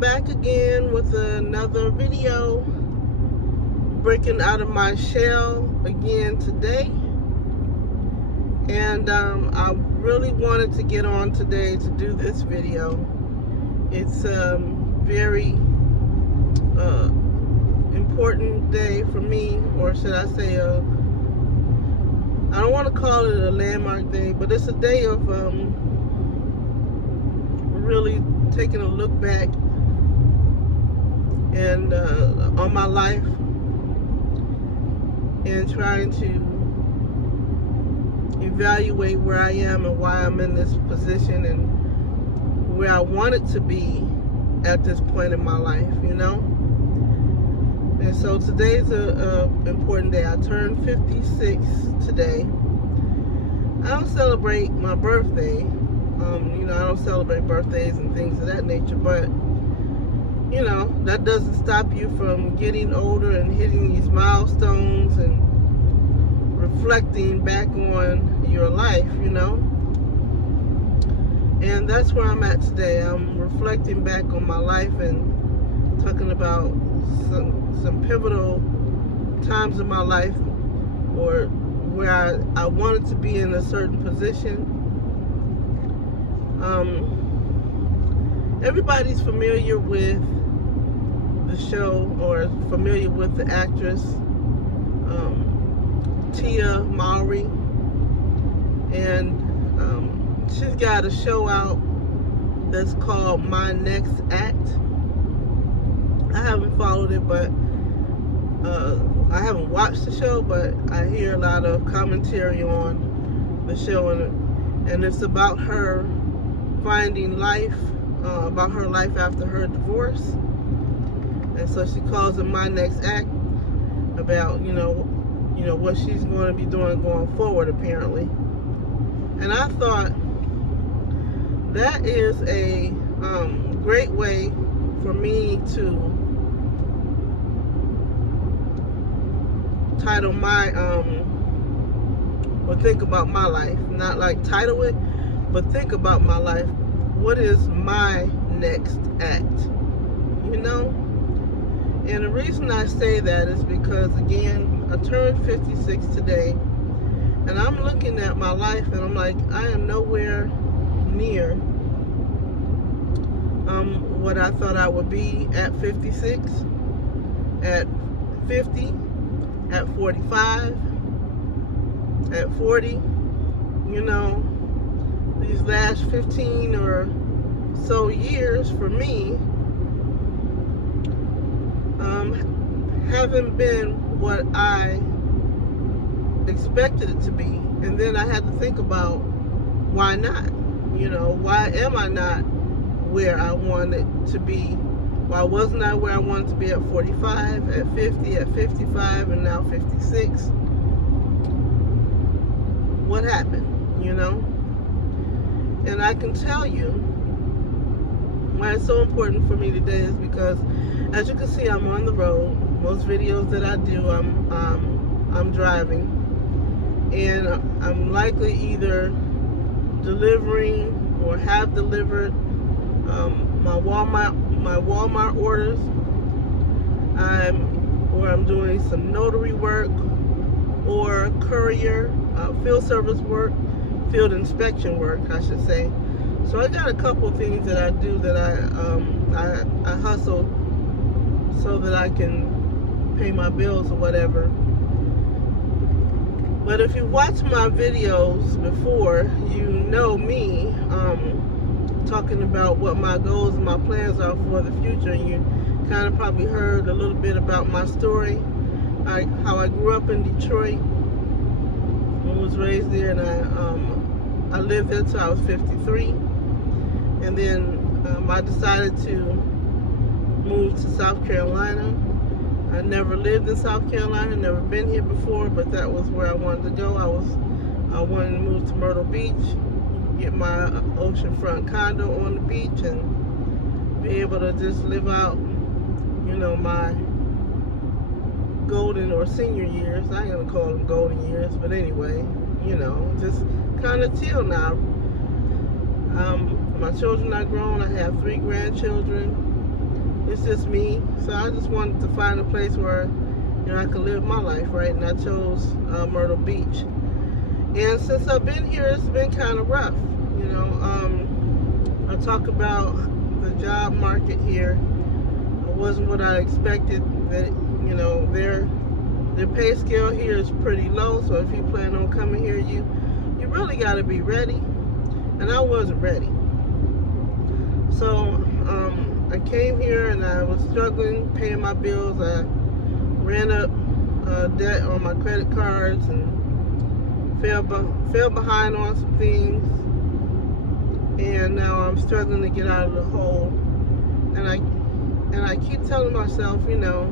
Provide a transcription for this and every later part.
back again with another video, breaking out of my shell again today. And I really wanted to get on today to do this video. It's a very important day for me, or should I say I don't want to call it a landmark day, but it's a day of really taking a look back and on my life and trying to evaluate where I am and why I'm in this position and where I wanted to be at this point in my life, you know. And so today's a important day. I turned 56 today. I don't celebrate my birthday. You know, I don't celebrate birthdays and things of that nature, but you know, that doesn't stop you from getting older and hitting these milestones and reflecting back on your life, you know. And that's where I'm at today. I'm reflecting back on my life and talking about some pivotal times in my life, or where I wanted to be in a certain position. Everybody's familiar with the show or familiar with the actress Tia Mowry, and she's got a show out that's called My Next Act. I haven't followed it, but I haven't watched the show, but I hear a lot of commentary on the show, and it's about her finding life, about her life after her divorce. And so she calls it My Next Act, about you know what she's going to be doing going forward, apparently. And I thought that is a great way for me to title my or think about my life. Not like title it, but think about my life. What is my next act? You know? And the reason I say that is because, again, I turned 56 today, and I'm looking at my life and I'm like, I am nowhere near what I thought I would be at 56, at 50, at 45, at 40. You know, these last 15 or so years for me haven't been what I expected it to be. And then I had to think about why not? You know, why am I not where I wanted to be? Why wasn't I where I wanted to be at 45, at 50, at 55, and now 56? What happened, you know? And I can tell you why it's so important for me today is because, as you can see, I'm on the road. Most videos that I do, I'm driving, and I'm likely either delivering or have delivered my Walmart orders. I'm doing some notary work or courier, field service work, field inspection work, I should say. So I got a couple of things that I do that I hustle so that I can pay my bills or whatever. But if you watch my videos before, you know me talking about what my goals and my plans are for the future. And you kind of probably heard a little bit about my story, how I grew up in Detroit and was raised there, and I lived there till I was 53. And then I decided to move to South Carolina. I never lived in South Carolina, never been here before, but that was where I wanted to go. I wanted to move to Myrtle Beach, get my oceanfront condo on the beach, and be able to just live out, you know, my golden or senior years. I ain't gonna call them golden years, but anyway, you know, just kind of chill now. My children are grown. I have 3 grandchildren. it's just me. So I just wanted to find a place where, you know, I could live my life, right? And I chose Myrtle Beach. And since I've been here, it's been kind of rough. You know, I talk about the job market here. It wasn't what I expected. That, you know, their pay scale here is pretty low. So if you plan on coming here, you really got to be ready. And I wasn't ready. So I came here and I was struggling paying my bills. I ran up debt on my credit cards and fell behind on some things, and now I'm struggling to get out of the hole. And I keep telling myself, you know,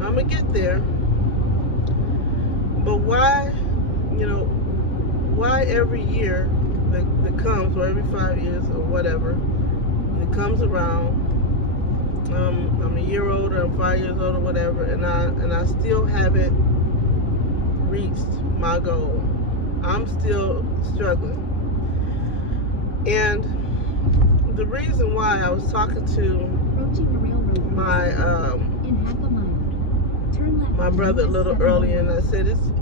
I'm gonna get there. But why, you know, why every year that comes, or every 5 years or whatever, it comes around. I'm a year older, I'm 5 years older, whatever, and I still haven't reached my goal. I'm still struggling. And the reason why I was talking to my brother a little earlier, and I said it's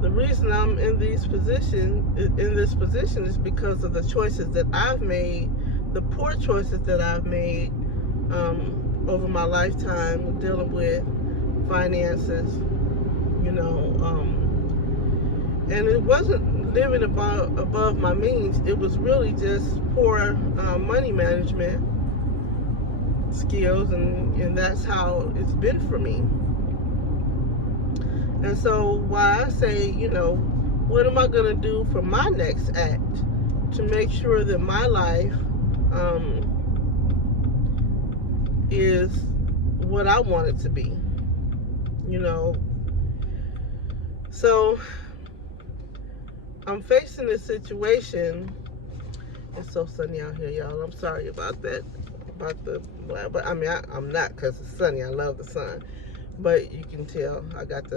the reason I'm in this position is because of the choices that I've made, the poor choices that I've made over my lifetime dealing with finances, you know, and it wasn't living above my means. It was really just poor money management skills, and that's how it's been for me. And so why I say, you know, what am I going to do for my next act to make sure that my life is what I want it to be, you know. So I'm facing this situation. It's so sunny out here, y'all. I'm sorry about that, but I mean, I'm not, because it's sunny. I love the sun, but you can tell I got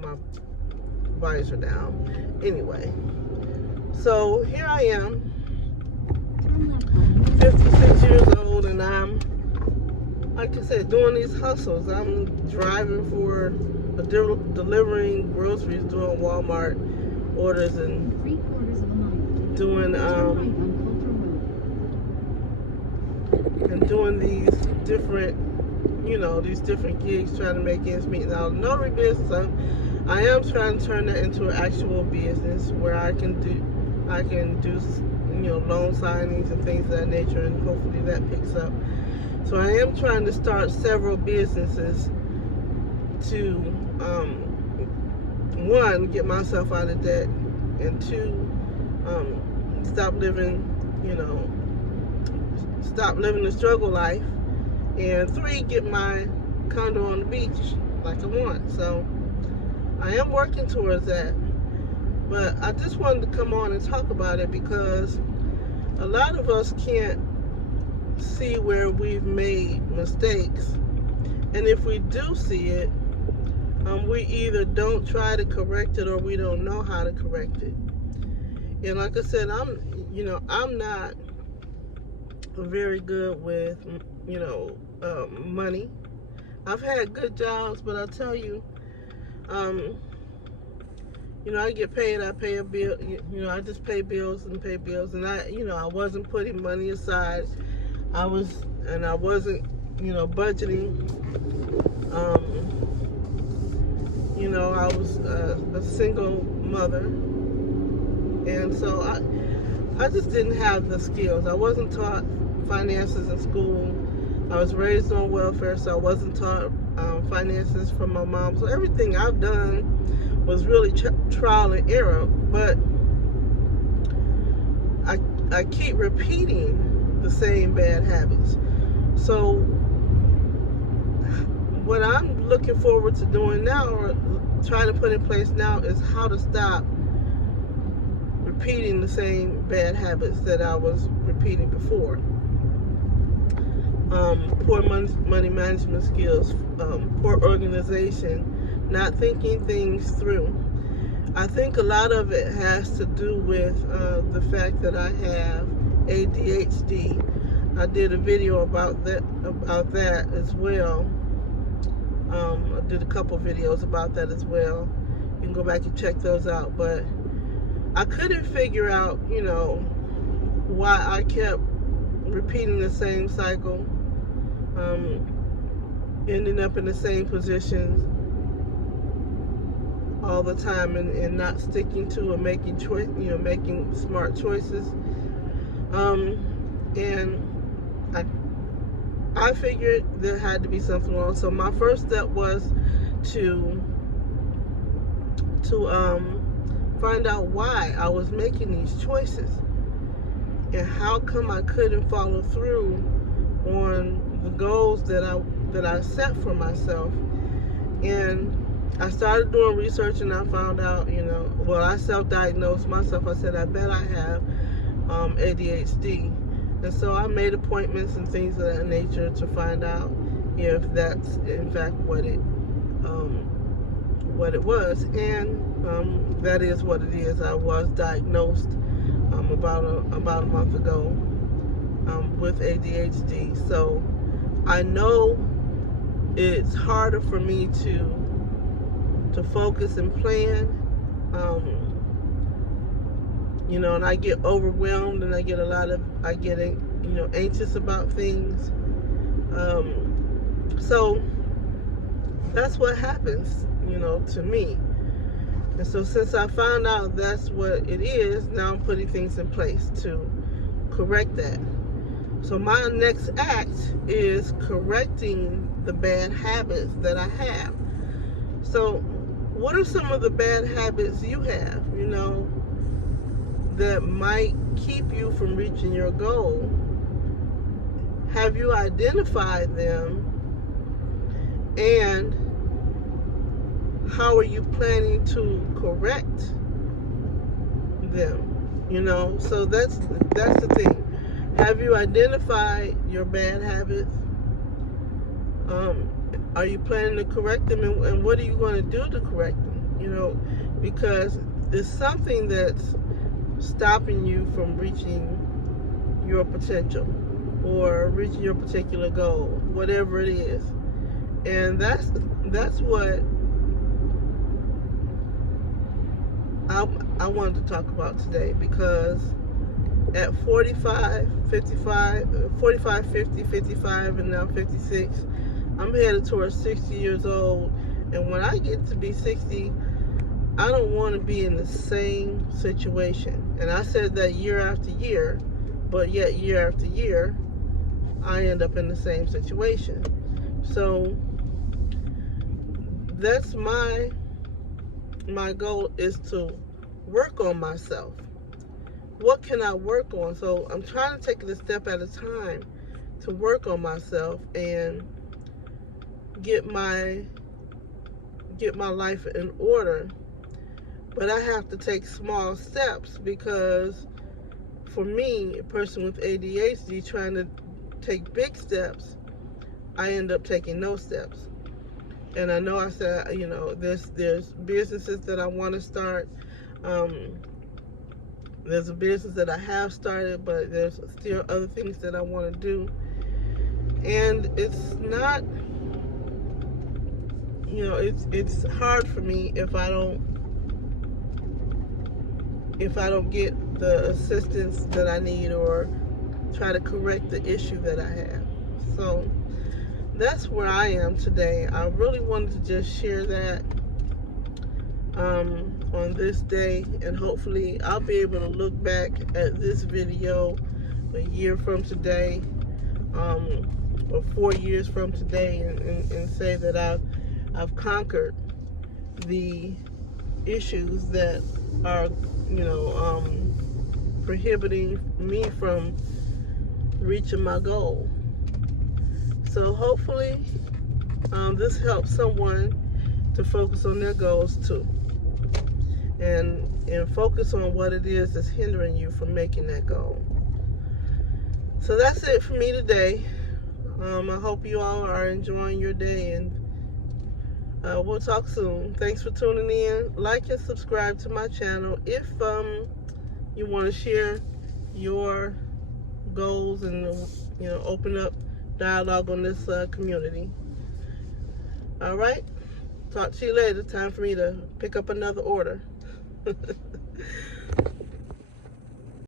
my visor down. Anyway, so here I am, 56 years old, and I'm, like I said, doing these hustles. I'm driving for, delivering groceries, doing Walmart orders, and doing these different, you know, these different gigs, trying to make ends meet. Now, notary business, I am trying to turn that into an actual business where I can do, you know, loan signings and things of that nature, and hopefully that picks up. So I am trying to start several businesses to, one, get myself out of debt, and two, stop living, you know, stop living the struggle life, and three, get my condo on the beach like I want. So I am working towards that, but I just wanted to come on and talk about it because a lot of us can't see where we've made mistakes, and if we do see it, we either don't try to correct it or we don't know how to correct it. And like I said, I'm not very good with, you know, money. I've had good jobs, but I'll tell you, you know, I get paid, I pay a bill, you know, I just pay bills, and and I wasn't putting money aside. I wasn't, you know, budgeting. You know, I was a single mother, and so I just didn't have the skills. I wasn't taught finances in school. I was raised on welfare, so I wasn't taught finances from my mom. So everything I've done was really trial and error, but I keep repeating the same bad habits. So what I'm looking forward to doing now, or trying to put in place now, is how to stop repeating the same bad habits that I was repeating before. Poor money management skills, poor organization, not thinking things through. I think a lot of it has to do with the fact that I have ADHD. I did a video about that as well. I did a couple videos about that as well. You can go back and check those out. But I couldn't figure out, why I kept repeating the same cycle, ending up in the same positions all the time, and not sticking to and making making smart choices. And I figured there had to be something wrong. So my first step was to find out why I was making these choices, and how come I couldn't follow through on the goals that I set for myself. And I started doing research, and I found out, I self-diagnosed myself. I said, I bet I have ADHD. And so I made appointments and things of that nature to find out if that's in fact what it was. And that is what it is. I was diagnosed about a month ago with ADHD. So I know it's harder for me to focus and plan, and I get overwhelmed, and I get anxious about things. So that's what happens, to me. And so since I found out that's what it is, now I'm putting things in place to correct that. So my next act is correcting the bad habits that I have. So what are some of the bad habits you have, that might keep you from reaching your goal? Have you identified them? And how are you planning to correct them? So that's the thing. Have you identified your bad habits? Are you planning to correct them, and what are you going to do to correct them? Because it's something that's stopping you from reaching your potential or reaching your particular goal, whatever it is. And that's what I wanted to talk about today, because at 45, 50, 55, and now 56, I'm headed towards 60 years old. And when I get to be 60, I don't want to be in the same situation. And I said that year after year, but yet year after year, I end up in the same situation. So that's my goal, is to work on myself. What can I work on? So I'm trying to take it a step at a time to work on myself and get my life in order. But I have to take small steps, because for me, a person with ADHD, trying to take big steps, I end up taking no steps. And I know I said, there's businesses that I want to start. There's a business that I have started, but there's still other things that I want to do. And it's not, it's hard for me if I don't get the assistance that I need, or try to correct the issue that I have. So that's where I am today. I really wanted to just share that on this day, and hopefully I'll be able to look back at this video a year from today, or 4 years from today, and say that I've conquered the issues that are prohibiting me from reaching my goal. So hopefully this helps someone to focus on their goals too, and focus on what it is that's hindering you from making that goal. So that's it for me today. I hope you all are enjoying your day, and we'll talk soon. Thanks for tuning in. Like and subscribe to my channel. If you want to share your goals and, you know, open up dialogue on this community. All right. Talk to you later. Time for me to pick up another order.